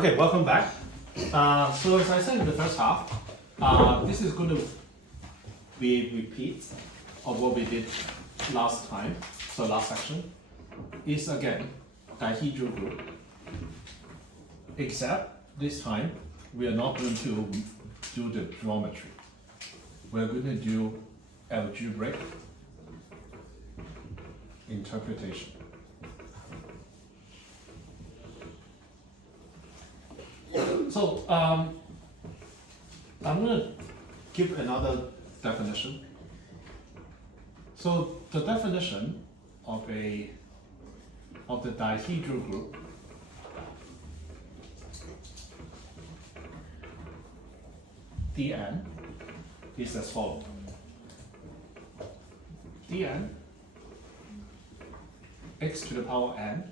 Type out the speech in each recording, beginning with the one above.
Okay, welcome back. So as I said in the first half, this is going to be a repeat of what we did last time. So last section is again dihedral group, except this time we are not going to do the geometry. We're going to do algebraic interpretation. So I'm going to give another definition. So the definition of the dihedral group Dn is as follows. Dn x to the power n,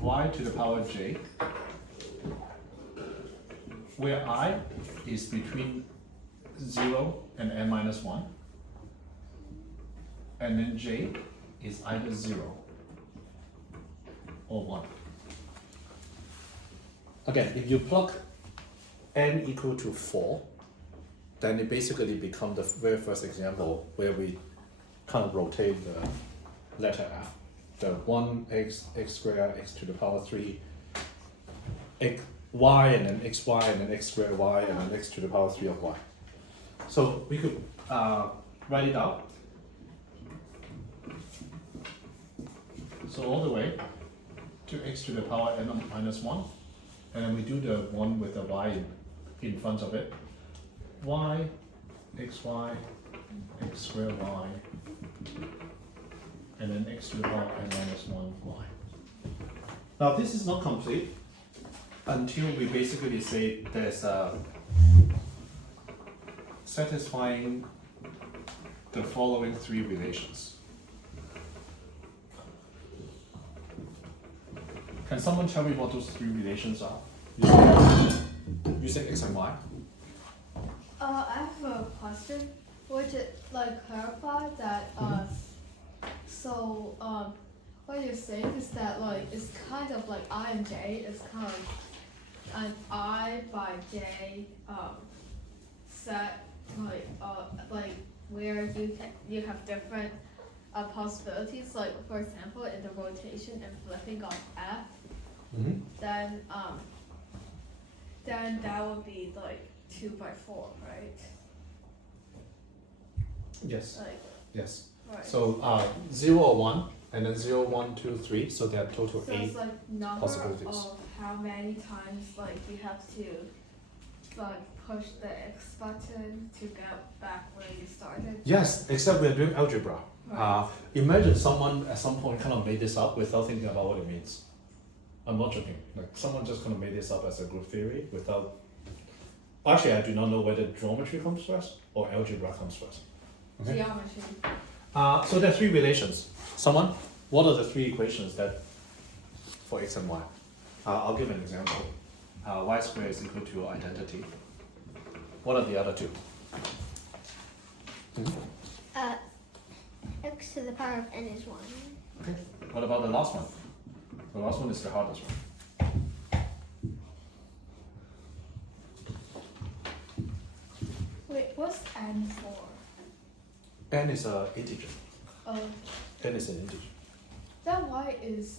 y to the power j, where I is between 0 and n minus 1, and then j is either 0 or 1. Again, if you plug n equal to 4, then it basically becomes the very first example where we kind of rotate the letter f. The 1x, x squared, x to the power 3, x, y, and then xy, and then x squared y, and then x to the power 3 of y. So we could write it out. So all the way to x to the power n minus 1, and then we do the 1 with the y in front of it. Y, xy, x squared y, and then x to the power n minus 1 y. Now this is not complete until we basically say there's satisfying the following three relations. Can someone tell me what those three relations are? Using x and y? I have a question, which is like clarify that. So what you're saying is that like it's kind of like I and J is kind of an I by J set like where you have different possibilities. Like for example, in the rotation and flipping of F, then that would be like 2 by 4, right? Yes. Like, yes. right. So 0 or 1, and then 0, 1, 2, 3. So there are total So 8 it's like number possibilities. of how many times like you have to like push the X button to get back where you started. Yes, except we're doing algebra. Right. Imagine someone at some point kind of made this up without thinking about what it means. I'm not joking. Like someone just kind of made this up as a group theory without. Actually, I do not know whether geometry comes first or algebra comes first. Okay. Geometry. So there are three relations. Someone, what are the three equations that for x and y? I'll give an example. Y squared is equal to identity. What are the other two? X to the power of n is 1. Okay. What about the last one? The last one is the hardest one. Wait, what's n for? N is an integer. N is an integer. Then y is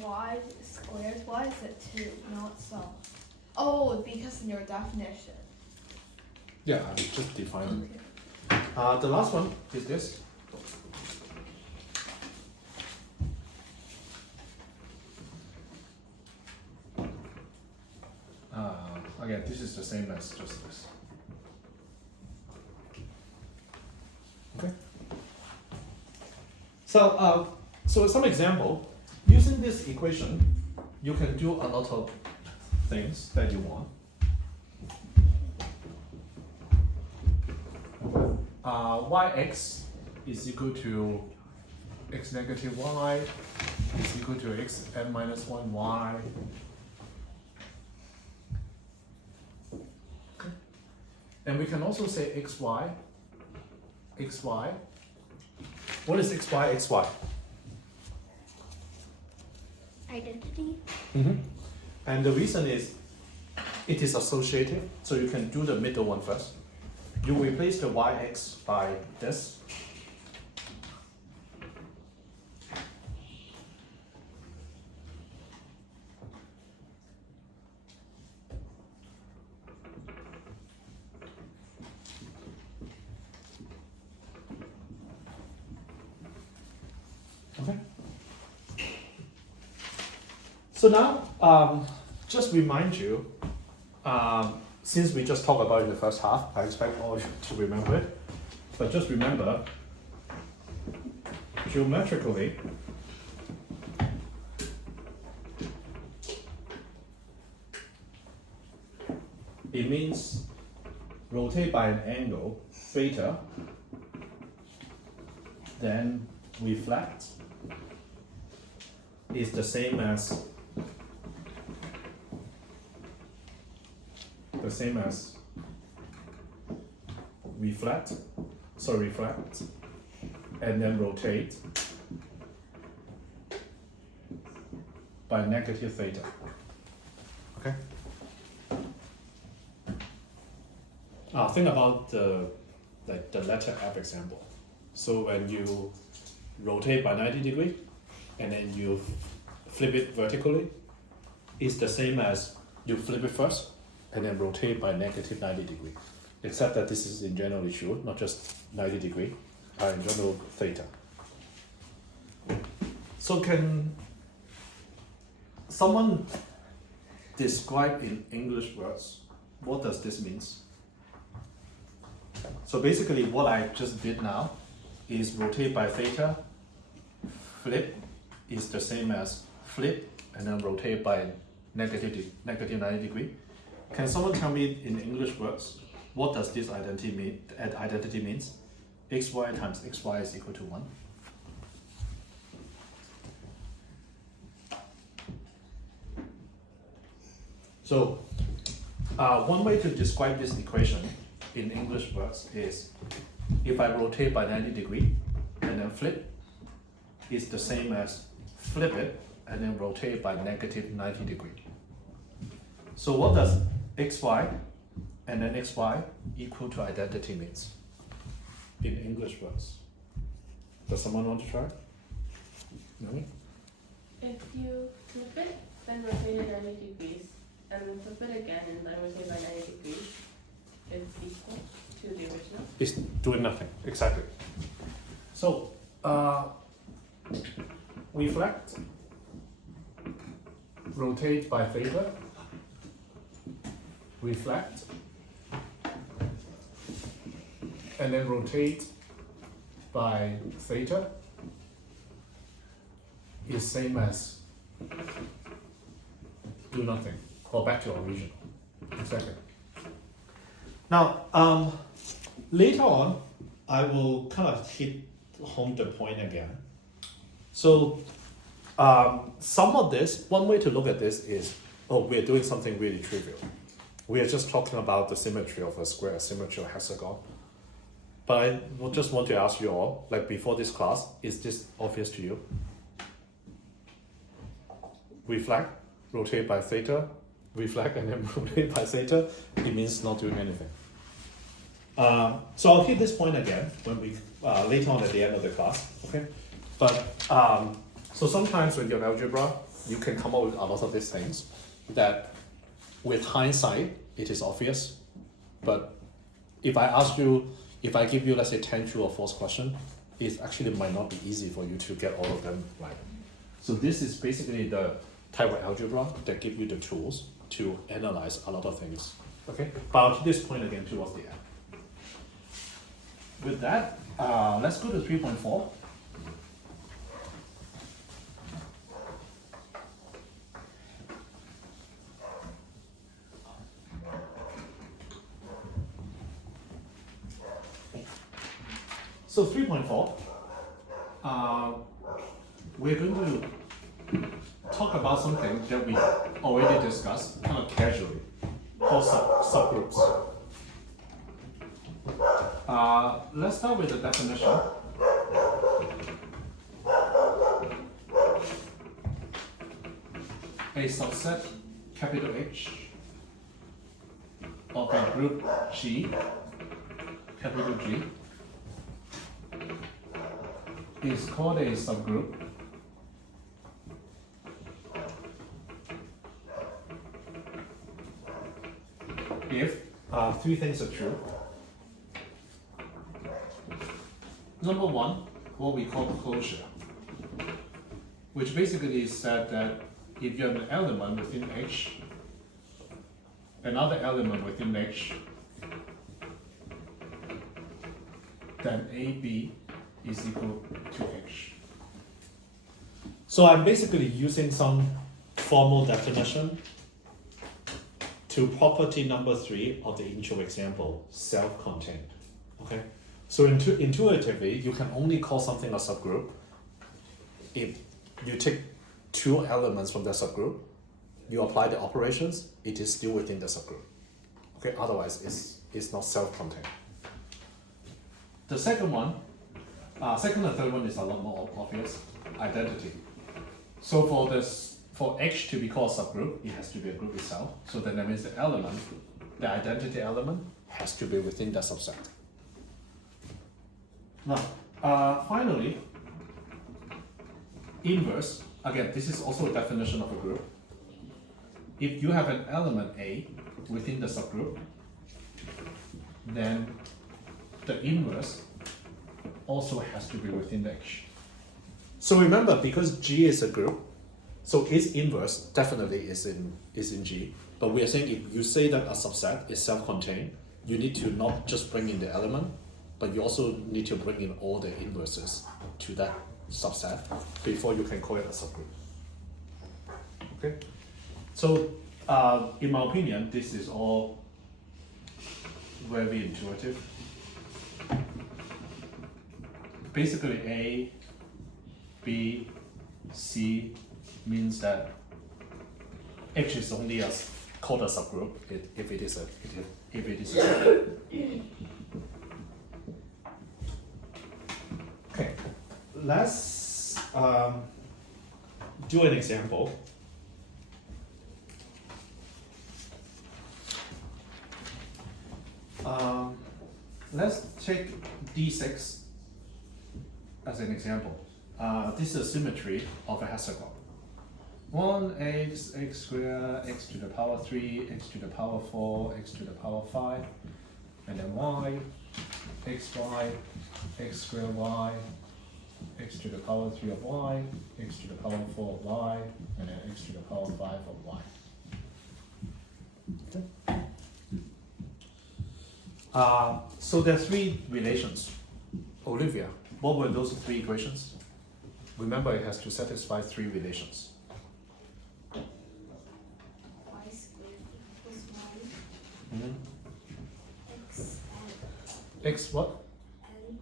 y squared. Why is it 2, not some? Oh, because in your definition. Yeah, I just defined it. Okay. The last one is this. Again, this is the same as just this. Okay. So, so some example, using this equation, you can do a lot of things that you want. Yx is equal to x negative y is equal to x n minus 1 y. Okay. And we can also say xy. What is xy? Identity. And the reason is it is associative, so you can do the middle one first. You replace the yx by this. Okay. So now, just remind you, since we just talked about it in the first half, I expect all of you to remember it. But just remember, geometrically, it means rotate by an angle, theta, then reflect is the same as reflect, and then rotate by negative theta. Okay. Think about the letter F example. So when you rotate by 90 degrees and then you flip it vertically, it's the same as you flip it first and then rotate by negative 90 degrees. Except that this is in general true, not just 90 degrees, in general theta. So can someone describe in English words what does this mean? So basically what I just did now is rotate by theta, flip is the same as flip, and then rotate by negative 90 degrees. Can someone tell me in English words, what does this identity mean? Identity means xy times xy is equal to 1. So one way to describe this equation in English words is if I rotate by 90 degrees and then flip, it's the same as flip it and then rotate by negative 90 degrees. So what does xy and then xy equal to identity means in English words? Does someone want to try? No? If you flip it, then rotate it 90 degrees, and then flip it again and then rotate by 90 degrees, it's equal to the original. It's doing nothing, exactly. So, reflect, rotate by theta, reflect, and then rotate by theta is same as do nothing, or back to original. Exactly. Now, later on, I will kind of hit home the point again. So, some of this, one way to look at this is, we're doing something really trivial. We are just talking about the symmetry of a square, symmetry of a hexagon. But I just want to ask you all, like before this class, is this obvious to you? Reflect, rotate by theta, reflect and then rotate by theta, it means not doing anything. So I'll hit this point again when we later on at the end of the class, okay? But so sometimes when you're in algebra, you can come up with a lot of these things that with hindsight, it is obvious. But if I give you, let's say 10 true or false questions, it actually might not be easy for you to get all of them right. So this is basically the type of algebra that give you the tools to analyze a lot of things. Okay, but I'll hit this point again towards the end. With that, let's go to 3.4. So 3.4, we're going to talk about something that we already discussed, kind of casually, called subgroups. Let's start with the definition. A subset capital H of a group G, capital G, is called a subgroup if three things are true. Number one, what we call closure, which basically said that if you have an element within H, another element within H, then AB is equal to H. So I'm basically using some formal definition to property number 3 of the intro example, self-contained. Okay? So intuitively, you can only call something a subgroup if you take two elements from the subgroup, you apply the operations, it is still within the subgroup. Okay, otherwise it's not self-contained. The second one, second and third one is a lot more obvious, identity. So for H to be called a subgroup, it has to be a group itself. So then that means the element, the identity element, has to be within the subset. Now, finally, inverse. Again, this is also a definition of a group. If you have an element A within the subgroup, then the inverse also has to be within the H. So remember, because G is a group, so its inverse definitely is in G. But we are saying if you say that a subset is self-contained, you need to not just bring in the element, but you also need to bring in all the inverses to that subset before you can call it a subgroup. Okay? So, in my opinion, this is all very intuitive. Basically, A, B, C means that H is only called a subgroup if it is a subgroup. Okay, let's do an example. Let's take D6 as an example. This is a symmetry of a hexagon. 1x, x squared, x to the power 3, x to the power 4, x to the power 5, and then y, xy, x squared y, x to the power 3 of y, x to the power 4 of y, and then x to the power 5 of y. Okay. So there are three relations. Olivia, what were those three equations? Remember, it has to satisfy three relations. Y squared equals 1. Mm-hmm. X and X what? n.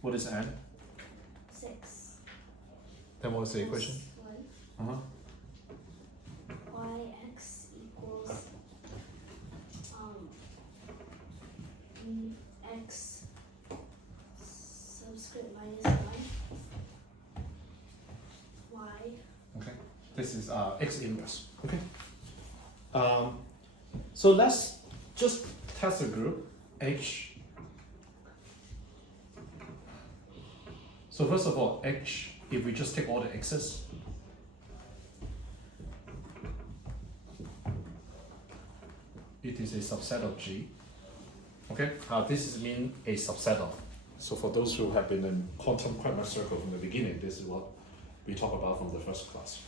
What is n? 6. Then what was the equation? 1. Uh-huh. Yx equals x subscript minus 1. Y. Okay. This is x inverse. Okay. So let's just test the group H. So first of all, H, if we just take all the x's, it is a subset of G. Okay, this is mean a subset of. So for those who have been in quantum quadrant circle from the beginning, this is what we talk about from the first class.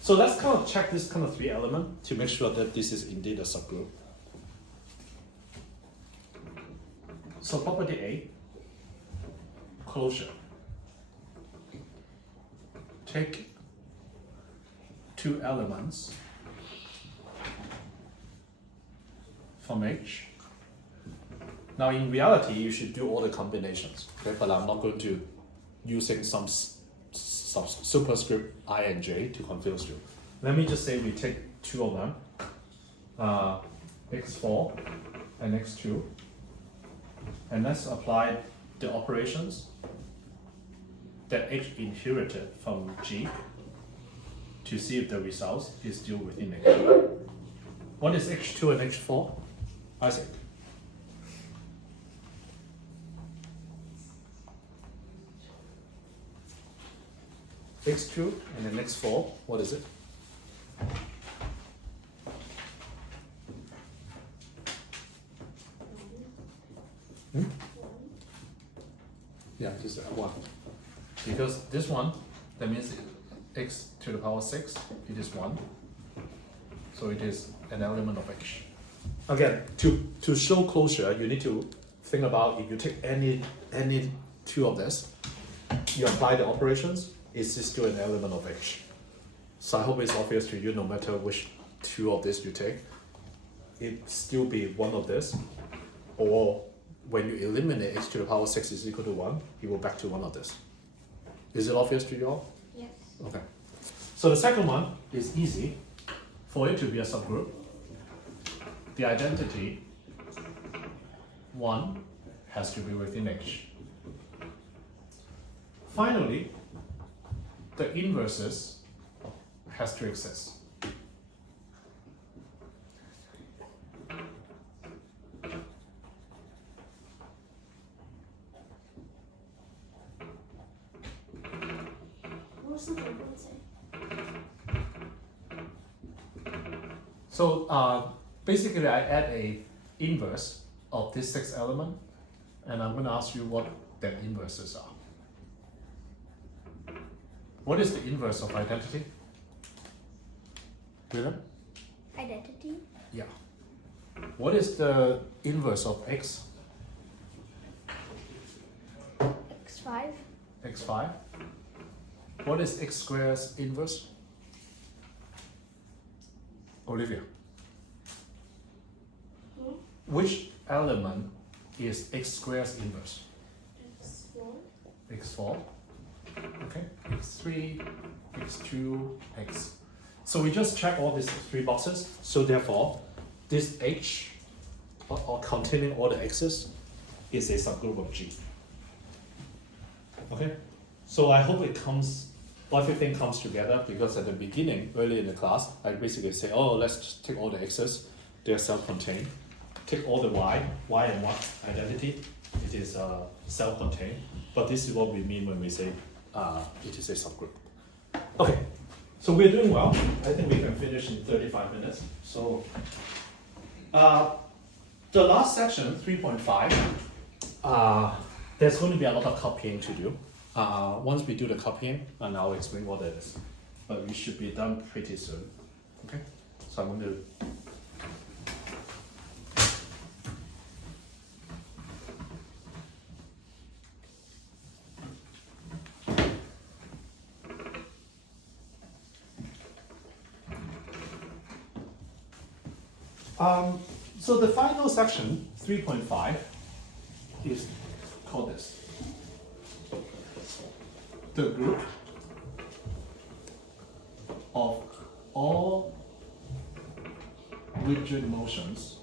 So let's kind of check this kind of three element to make sure that this is indeed a subgroup. So property A, closure. Take two elements from H. Now in reality, you should do all the combinations, okay? But I'm not going to using some superscript I and J to confuse you. Let me just say we take two of them, x4 and x2, and let's apply the operations that H inherited from G to see if the results is still within H. What is H2 and H4? Isaac. X2 and then X4, what is it? Yeah, just 1. Because this one, that means x to the power 6, it is 1. So it is an element of H. Again, to show closure, you need to think about if you take any two of this, you apply the operations, is this still an element of H? So I hope it's obvious to you, no matter which two of this you take, it still be one of this, or when you eliminate x to the power 6 is equal to 1, you go back to one of this. Is it obvious to you all? Yes. Okay. So the second one is easy. For it to be a subgroup, the identity 1 has to be within H. Finally, the inverses has to exist. What's the difference? So basically I add a inverse of this 6th element, and I'm going to ask you what the inverses are. What is the inverse of identity? William? Identity. Yeah. What is the inverse of x? X5. X5. What is x squared's inverse? Olivia. Which element is x squared's inverse? X4. X4. Okay. X3, X2, X. So we just check all these 3 boxes. So therefore, this H, or containing all the X's, is a subgroup of G. Okay. So I hope it comes, everything comes together, because at the beginning, early in the class, I basically say, oh, let's just take all the X's, they're self-contained. Take all the Y and Y identity, it is self-contained. But this is what we mean when we say it is a subgroup. Okay, so we're doing well. I think we can finish in 35 minutes. So the last section, 3.5, there's going to be a lot of copying to do. Once we do the copying, and I'll explain what it is. But we should be done pretty soon. Okay, so I'm going to so the final section, 3.5, is called this. The group of all rigid motions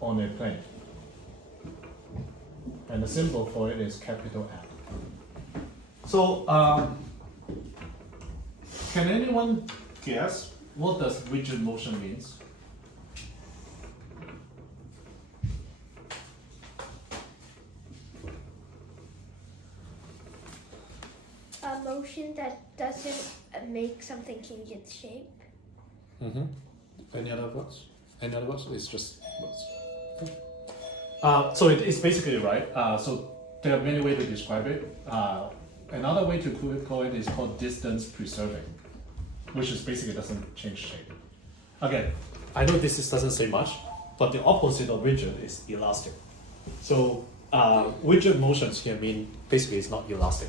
on a plane. And the symbol for it is capital F. So, can anyone guess what does rigid motion means? A motion that doesn't make something change its shape. Mm-hmm. Any other words? Any other words? It's just words. Okay. So it's basically right. So there are many ways to describe it. Another way to call it is called distance preserving, which is basically doesn't change shape. Again, I know this doesn't say much, but the opposite of rigid is elastic. So rigid motions here mean basically it's not elastic,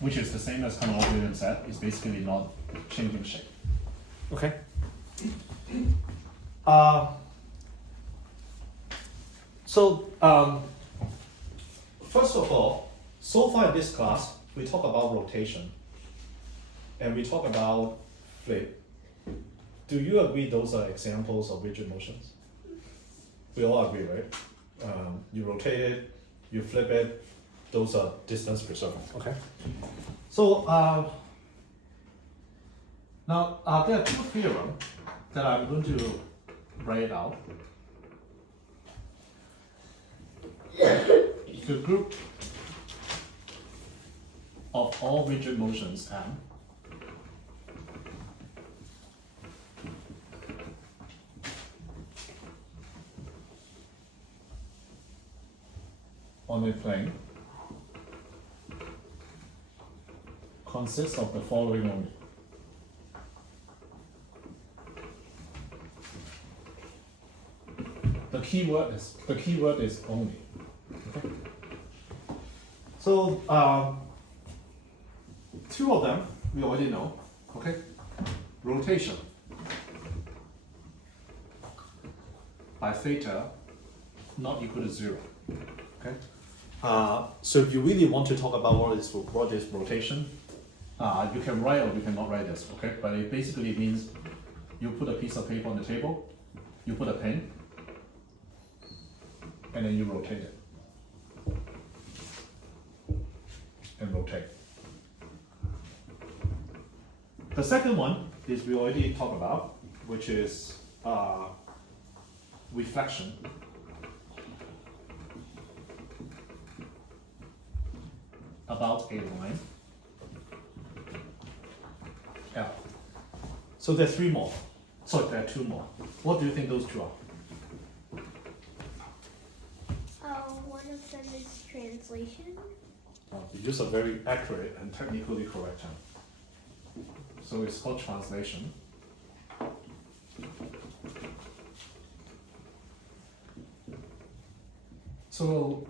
which is the same as kind of what William said. It's basically not changing shape. Okay. First of all, so far in this class, we talk about rotation, and we talk about flip. Do you agree those are examples of rigid motions? We all agree, right? You rotate it, you flip it, those are distance preserving. Okay. So now there are two theorems that I'm going to write out. The group of all rigid motions M on a plane consists of the following only. The keyword is only. Okay. So two of them we already know. Okay. Rotation by theta not equal to 0. Okay. So if you really want to talk about what is rotation, you can write or you cannot write this. Okay. But it basically means you put a piece of paper on the table, you put a pen, and then you rotate it. And rotate. The second one is we already talked about, which is reflection. About a line L. So there are three more. Sorry, there are two more. What do you think those two are? One of them is translation. You use a very accurate and technically correct term. So it's called translation. So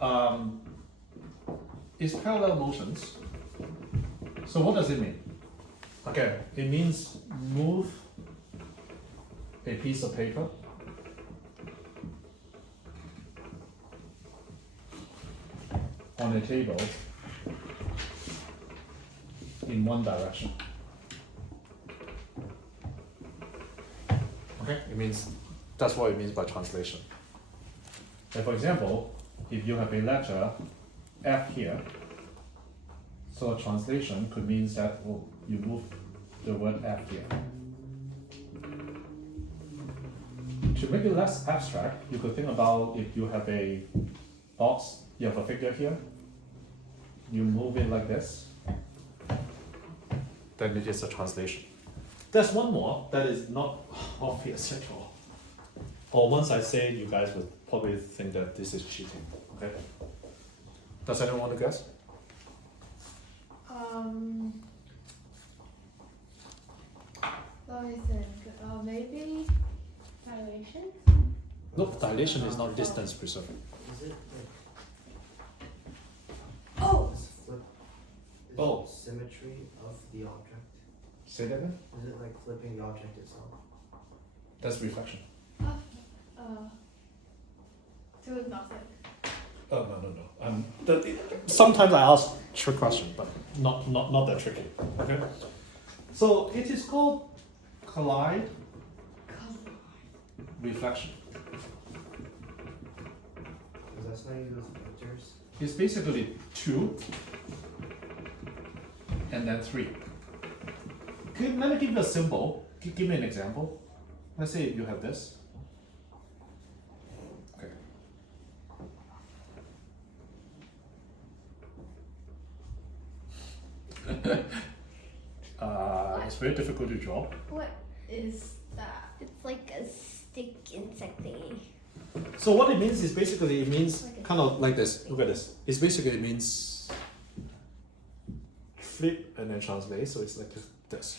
it's parallel motions. So what does it mean? Okay, it means move a piece of paper on a table in one direction. Okay, it means that's what it means by translation. And for example, if you have a letter F here, so a translation could mean that you move the word F here. To make it less abstract, you could think about if you have a box, you have a figure here, you move it like this, then it is a translation. There's one more that is not obvious at all. Or once I say, you guys would probably think that this is cheating. Okay? Does anyone want to guess? Let me think. Maybe Dilation? Nope, dilation is not distance preserving. Is it like Oh, this flip? Is Oh. it symmetry of the object? Say that again? Is it like flipping the object itself? That's reflection. do nothing. Oh, no. Sometimes I ask trick questions, but not that tricky. Okay? So it is called collide reflection. Because that's not using those vectors. It's basically 2 and then 3. Okay, let me give you a symbol. Give me an example. Let's say if you have this. Okay. It's very difficult to draw. What is that? It's like a stick insect thingy. So what it means is basically it means Okay. kind of like this. Look at this. It's basically it means flip and then translate. So it's like this.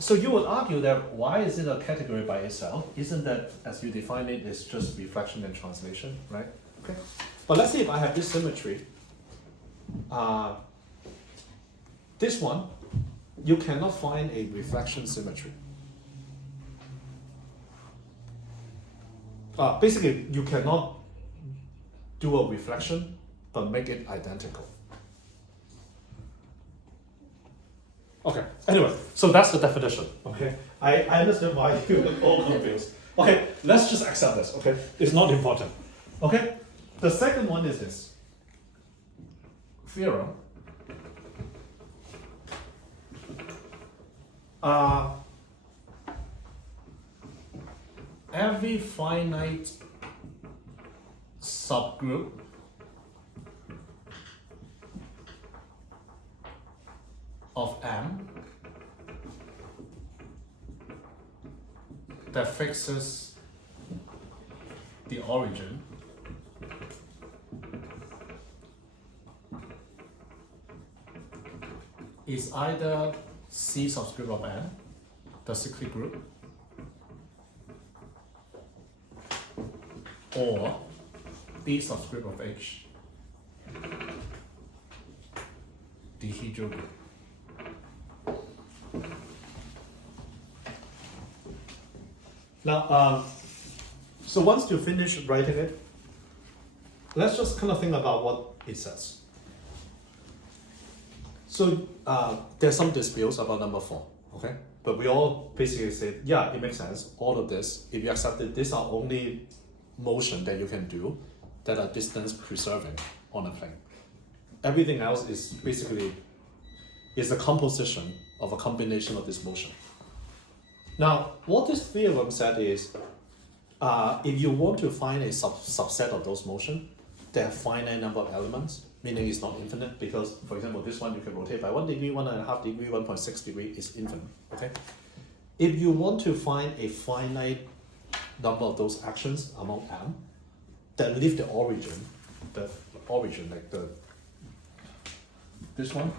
So you would argue that why is it a category by itself? Isn't that, as you define it, it's just reflection and translation, right? Okay. But let's say if I have this symmetry, this one, you cannot find a reflection symmetry. Basically, you cannot do a reflection but make it identical. Okay, anyway, so that's the definition. Okay, I understand why you're all confused. Okay, let's just accept this. Okay, it's not important. Okay, the second one is this. theorem, every finite subgroup of M that fixes the origin is either C subscript of N, the cyclic group, or B subscript of H, dihedral group. Now, so once you finish writing it, let's just kind of think about what it says. So there's some disputes about number 4, okay? But we all basically say, yeah, it makes sense. All of this, if you accept it, these are only motion that you can do that are distance preserving on a plane. Everything else is basically is a composition of a combination of this motion. Now, what this theorem said is, if you want to find a subset of those motion, there are finite number of elements, meaning it's not infinite, because, for example, this one you can rotate by 1 degree, 1.5 degree, 1.6 degree is infinite, okay? If you want to find a finite number of those actions among M that leave the origin, like this one,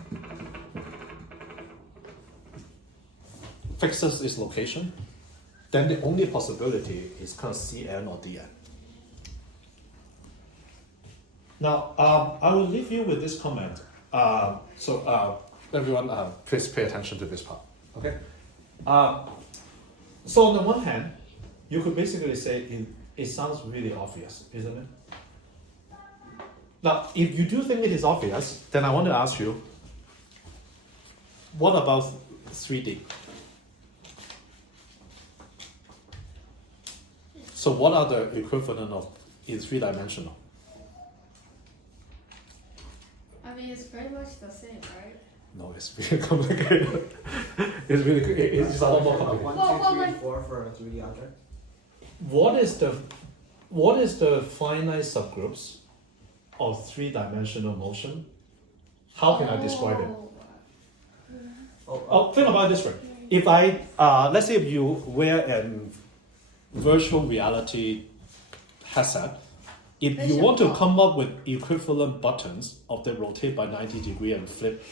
fixes its location, then the only possibility is kind of Cn or Dn. Now, I will leave you with this comment. So everyone, please pay attention to this part, okay? So on the one hand, you could basically say it sounds really obvious, isn't it? Now, if you do think it is obvious, then I want to ask you, what about 3D? So what are the equivalent of in 3-dimensional? I mean, it's pretty much the same, right? No, it's really complicated. It's really it's a lot more complicated. 1, 2, 3, 4 for a 3D object. What is the finite subgroups of 3-dimensional motion? How can I describe it? Think about it this way. If I let's say if you wear a virtual reality headset, if you want to come up with equivalent buttons of the rotate by 90 degree and flip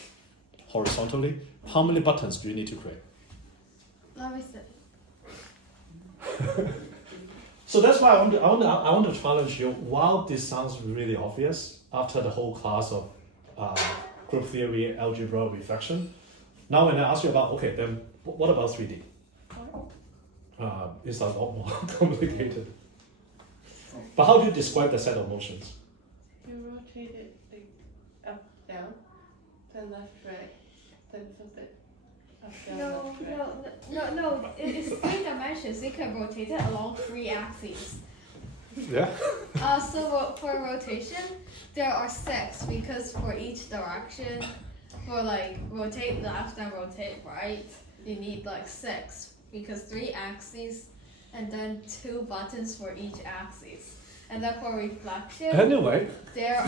horizontally, how many buttons do you need to create? Let me see. So that's why I want to challenge you. While this sounds really obvious after the whole class of group theory, algebra, reflection, now when I ask you about, okay, then what about 3D? It's a lot more complicated. But how do you describe the set of motions? You rotate it like up, down, then left, right, then flip it up, down, No, left, right. no. It's 3 dimensions. You can rotate it along 3 axes. Yeah. So for rotation, there are 6 because for each direction, for like rotate left and rotate right, you need like 6 because 3 axes and then 2 buttons for each axis. And then for reflection, Anyway. there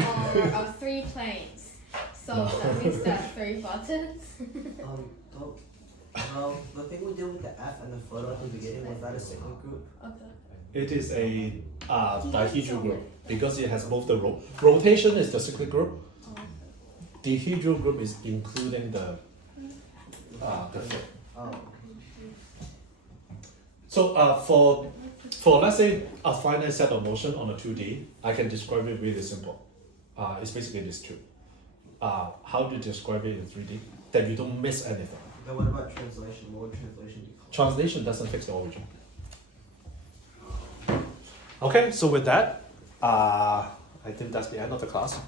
are 3 planes. So that means that 3 buttons. The thing we did with the F and the photo at the beginning, was that a cyclic group? Okay. It is a dihedral group because it has both the rotation is the cyclic group. Dihedral group is including the flip. Oh. So for let's say a finite set of motion on a 2D, I can describe it really simple. It's basically this two. How do you describe it in 3D? That you don't miss anything. Then what about translation? What would translation be called? Translation doesn't fix the origin. Okay, so with that, I think that's the end of the class.